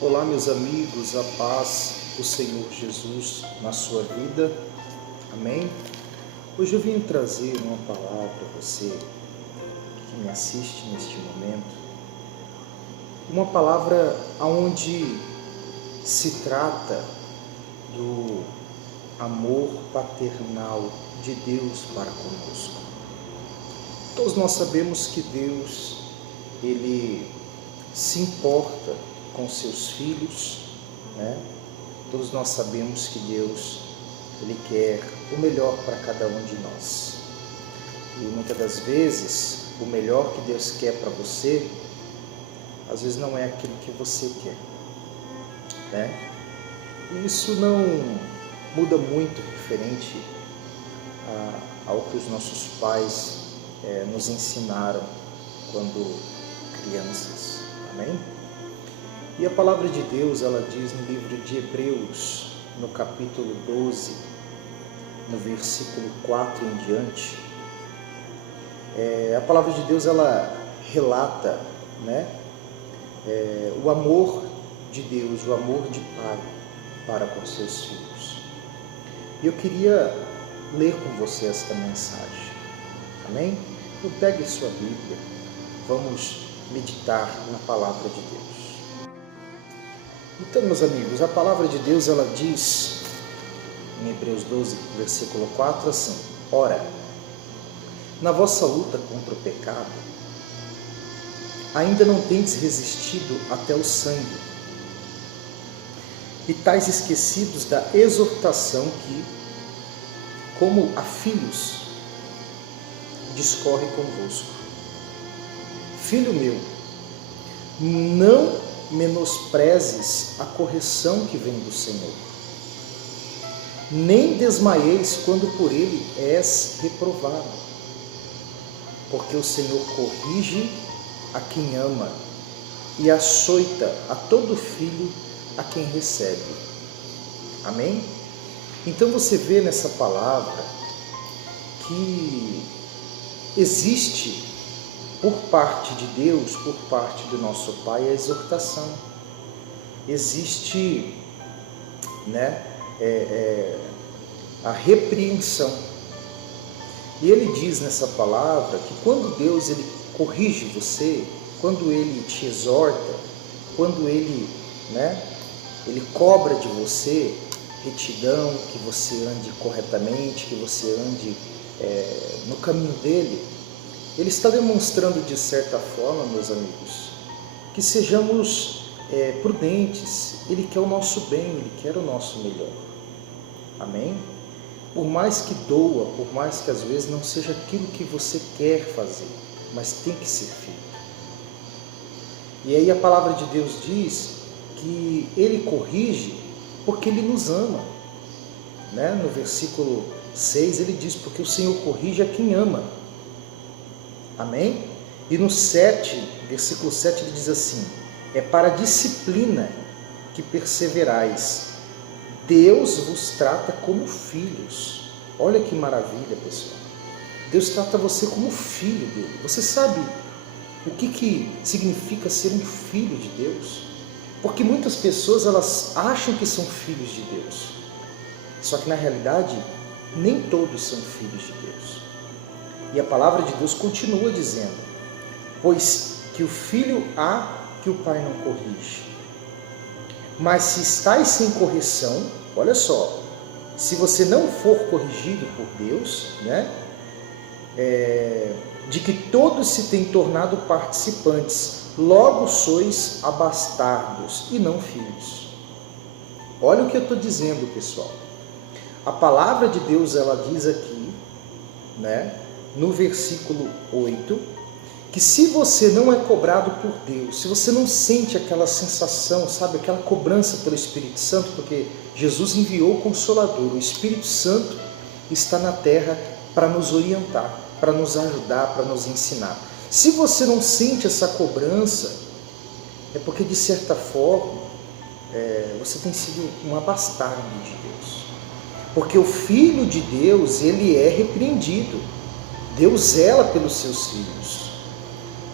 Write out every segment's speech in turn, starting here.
Olá, meus amigos, a paz do Senhor Jesus na sua vida, amém? Hoje eu vim trazer uma palavra para você que me assiste neste momento, uma palavra onde se trata do amor paternal de Deus para conosco. Todos nós sabemos que Deus, Ele se importa com seus filhos, né? Todos nós sabemos que Deus, Ele quer o melhor para cada um de nós. E muitas das vezes, o melhor que Deus quer para você, às vezes não é aquilo que você quer, né? E isso não muda muito referente ao que os nossos pais nos ensinaram quando crianças, amém? E a palavra de Deus, ela diz no livro de Hebreus, no capítulo 12, no versículo 4 em diante, a palavra de Deus, ela relata, né, o amor de Deus, o amor de pai para com seus filhos. E eu queria ler com você esta mensagem, amém? Então pegue sua Bíblia, vamos meditar na palavra de Deus. Então, meus amigos, a palavra de Deus, ela diz em Hebreus 12, versículo 4, assim: Ora, na vossa luta contra o pecado, ainda não tendes resistido até o sangue, e tais esquecidos da exortação que, como a filhos, discorre convosco. Filho meu, não menosprezes a correção que vem do Senhor, nem desmaieis quando por ele és reprovado, porque o Senhor corrige a quem ama e açoita a todo filho a quem recebe. Amém? Então você vê nessa palavra que existe por parte de Deus, por parte do nosso Pai, a exortação. Existe, né, a repreensão. E ele diz nessa palavra que quando Deus, ele corrige você, quando ele te exorta, quando ele, né, ele cobra de você retidão, que você ande corretamente, que você ande no caminho dele, ele está demonstrando de certa forma, meus amigos, que sejamos prudentes. Ele quer o nosso bem, ele quer o nosso melhor. Amém? Por mais que doa, por mais que às vezes não seja aquilo que você quer fazer, mas tem que ser feito. E aí a palavra de Deus diz que ele corrige porque ele nos ama, né? No versículo 6 ele diz: porque o Senhor corrige a quem ama. Amém? E no 7, versículo 7 ele diz assim: é para a disciplina que perseverais. Deus vos trata como filhos. Olha que maravilha, pessoal. Deus trata você como filho dele. Você sabe o que significa ser um filho de Deus? Porque muitas pessoas, elas acham que são filhos de Deus. Só que na realidade, nem todos são filhos de Deus. E a palavra de Deus continua dizendo: pois que o filho há que o pai não corrige. Mas se estáis sem correção, olha só, se você não for corrigido por Deus, né, de que todos se têm tornado participantes, logo sois abastardos e não filhos. Olha o que eu estou dizendo, pessoal. A palavra de Deus, ela diz aqui, né, no versículo 8, que se você não é cobrado por Deus, se você não sente aquela sensação, sabe, aquela cobrança pelo Espírito Santo, porque Jesus enviou o Consolador, o Espírito Santo está na terra para nos orientar, para nos ajudar, para nos ensinar. Se você não sente essa cobrança, é porque de certa forma você tem sido um abastardo de Deus. Porque o Filho de Deus, ele é repreendido. Deus zela pelos seus filhos.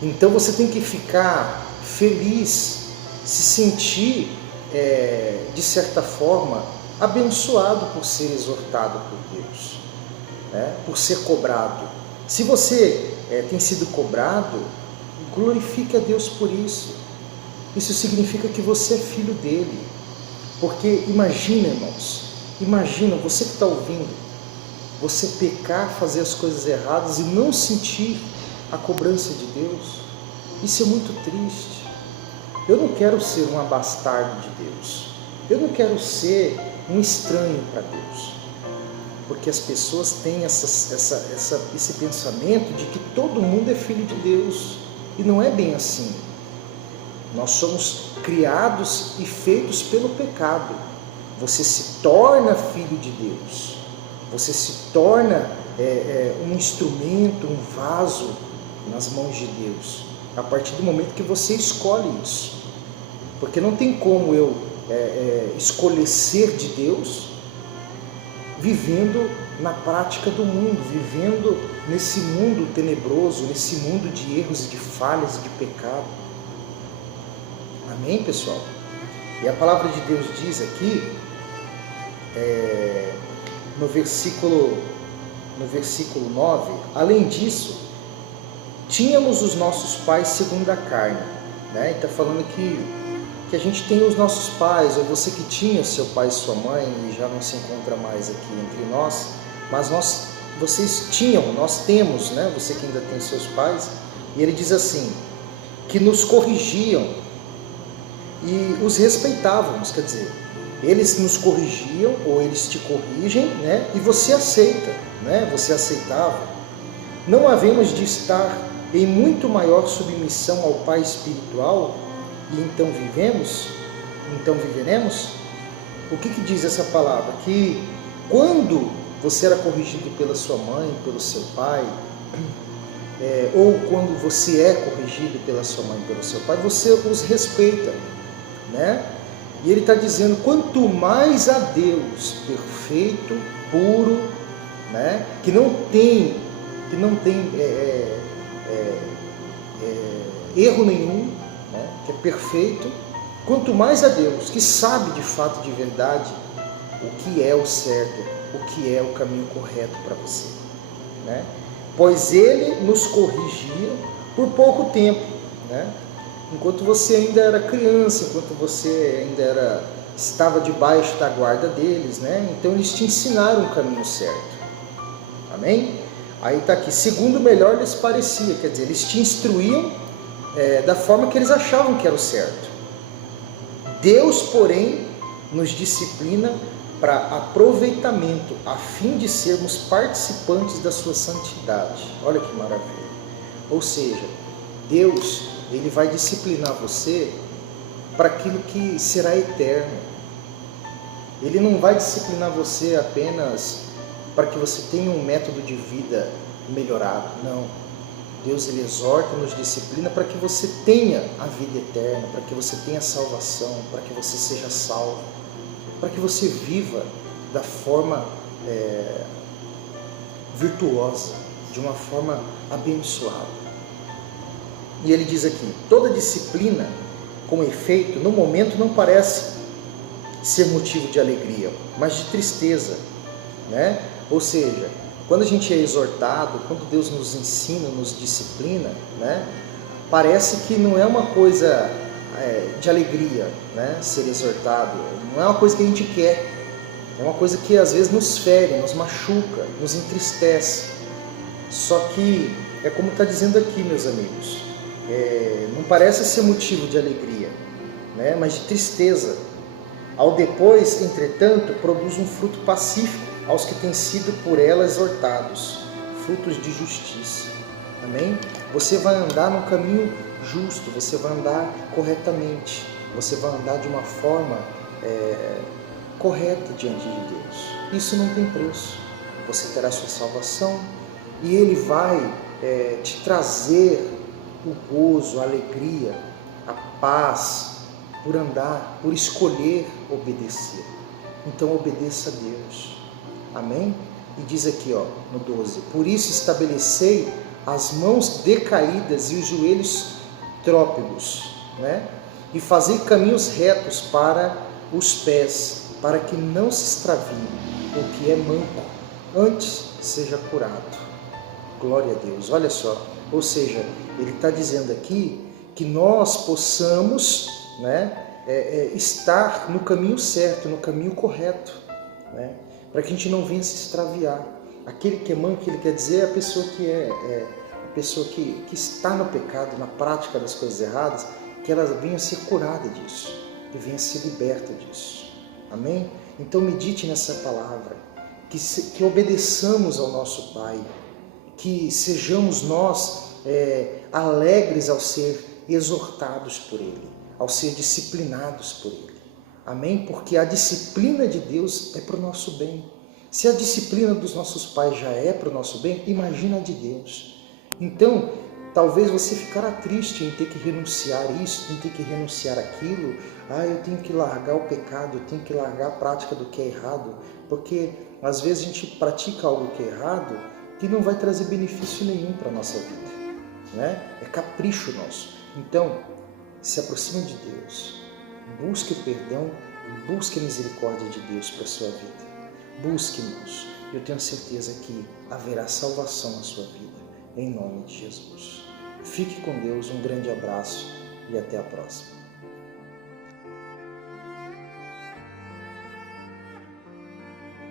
Então você tem que ficar feliz se sentir, de certa forma, abençoado por ser exortado por Deus, né? Por ser cobrado. Se você tem sido cobrado, glorifique a Deus por isso. Isso significa que você é filho dele. Porque imagina, irmãos, imagina você que está ouvindo, você pecar, fazer as coisas erradas e não sentir a cobrança de Deus. Isso é muito triste. Eu não quero ser um abastardo de Deus. Eu não quero ser um estranho para Deus. Porque as pessoas têm esse pensamento de que todo mundo é filho de Deus. E não é bem assim. Nós somos criados e feitos pelo pecado. Você se torna filho de Deus. Você se torna um instrumento, um vaso nas mãos de Deus. A partir do momento que você escolhe isso. Porque não tem como eu escolher ser de Deus vivendo na prática do mundo, vivendo nesse mundo tenebroso, nesse mundo de erros e de falhas e de pecado. Amém, pessoal? E a palavra de Deus diz aqui, no versículo 9, além disso, tínhamos os nossos pais segundo a carne, né? E está falando que a gente tem os nossos pais, ou você que tinha seu pai e sua mãe e já não se encontra mais aqui entre nós, mas vocês tinham, nós temos, né? Você que ainda tem seus pais, e ele diz assim, que nos corrigiam e os respeitávamos, quer dizer, eles nos corrigiam ou eles te corrigem, né? E você aceita, né? Você aceitava. Não havemos de estar em muito maior submissão ao Pai espiritual e então viveremos? O que diz essa palavra? Que quando você era corrigido pela sua mãe, pelo seu pai, ou quando você é corrigido pela sua mãe, pelo seu pai, você os respeita, né? E ele está dizendo, quanto mais a Deus, perfeito, puro, né? que não tem erro nenhum, né? Que é perfeito, quanto mais a Deus, que sabe de fato, de verdade, o que é o certo, o que é o caminho correto para você, né? Pois ele nos corrigia por pouco tempo, né? Enquanto você ainda era criança, enquanto você ainda estava debaixo da guarda deles, né? Então eles te ensinaram o caminho certo, amém? Aí está aqui, segundo melhor lhes parecia, quer dizer, eles te instruíam da forma que eles achavam que era o certo. Deus, porém, nos disciplina para aproveitamento, a fim de sermos participantes da sua santidade. Olha que maravilha. Ou seja, Deus, ele vai disciplinar você para aquilo que será eterno. Ele não vai disciplinar você apenas para que você tenha um método de vida melhorado. Não. Deus, ele exorta, nos disciplina para que você tenha a vida eterna, para que você tenha salvação, para que você seja salvo, para que você viva da forma virtuosa, de uma forma abençoada. E ele diz aqui, toda disciplina, com efeito, no momento não parece ser motivo de alegria, mas de tristeza, né? Ou seja, quando a gente é exortado, quando Deus nos ensina, nos disciplina, né? Parece que não é uma coisa de alegria, né? Ser exortado, não é uma coisa que a gente quer, é uma coisa que às vezes nos fere, nos machuca, nos entristece. Só que é como está dizendo aqui, meus amigos, não parece ser motivo de alegria, né? Mas de tristeza. Ao depois, entretanto, produz um fruto pacífico aos que têm sido por ela exortados, frutos de justiça. Amém? Você vai andar no caminho justo, você vai andar corretamente, você vai andar de uma forma correta diante de Deus. Isso não tem preço. Você terá sua salvação e Ele vai te trazer o gozo, a alegria, a paz, por andar, por escolher obedecer. Então obedeça a Deus. Amém? E diz aqui, no 12, por isso estabelecei as mãos decaídas e os joelhos trópegos, né? e fazei caminhos retos para os pés, para que não se extravie o que é manco, antes seja curado. Glória a Deus, olha só, ou seja, ele está dizendo aqui que nós possamos, né, estar no caminho certo, no caminho correto, né, para que a gente não venha se extraviar. Aquele que é manco, ele quer dizer a pessoa que a pessoa que está no pecado, na prática das coisas erradas, que ela venha ser curada disso, que venha ser liberta disso. Amém? Então medite nessa palavra, que obedeçamos ao nosso Pai, que sejamos nós alegres ao ser exortados por Ele, ao ser disciplinados por Ele. Amém? Porque a disciplina de Deus é para o nosso bem. Se a disciplina dos nossos pais já é para o nosso bem, imagina a de Deus. Então, talvez você ficará triste em ter que renunciar isso, em ter que renunciar aquilo. Eu tenho que largar o pecado, eu tenho que largar a prática do que é errado, porque às vezes a gente pratica algo que é errado, que não vai trazer benefício nenhum para a nossa vida, né? É capricho nosso. Então, se aproxime de Deus, busque o perdão, busque a misericórdia de Deus para a sua vida. Busque, irmãos. Eu tenho certeza que haverá salvação na sua vida, em nome de Jesus. Fique com Deus, um grande abraço e até a próxima.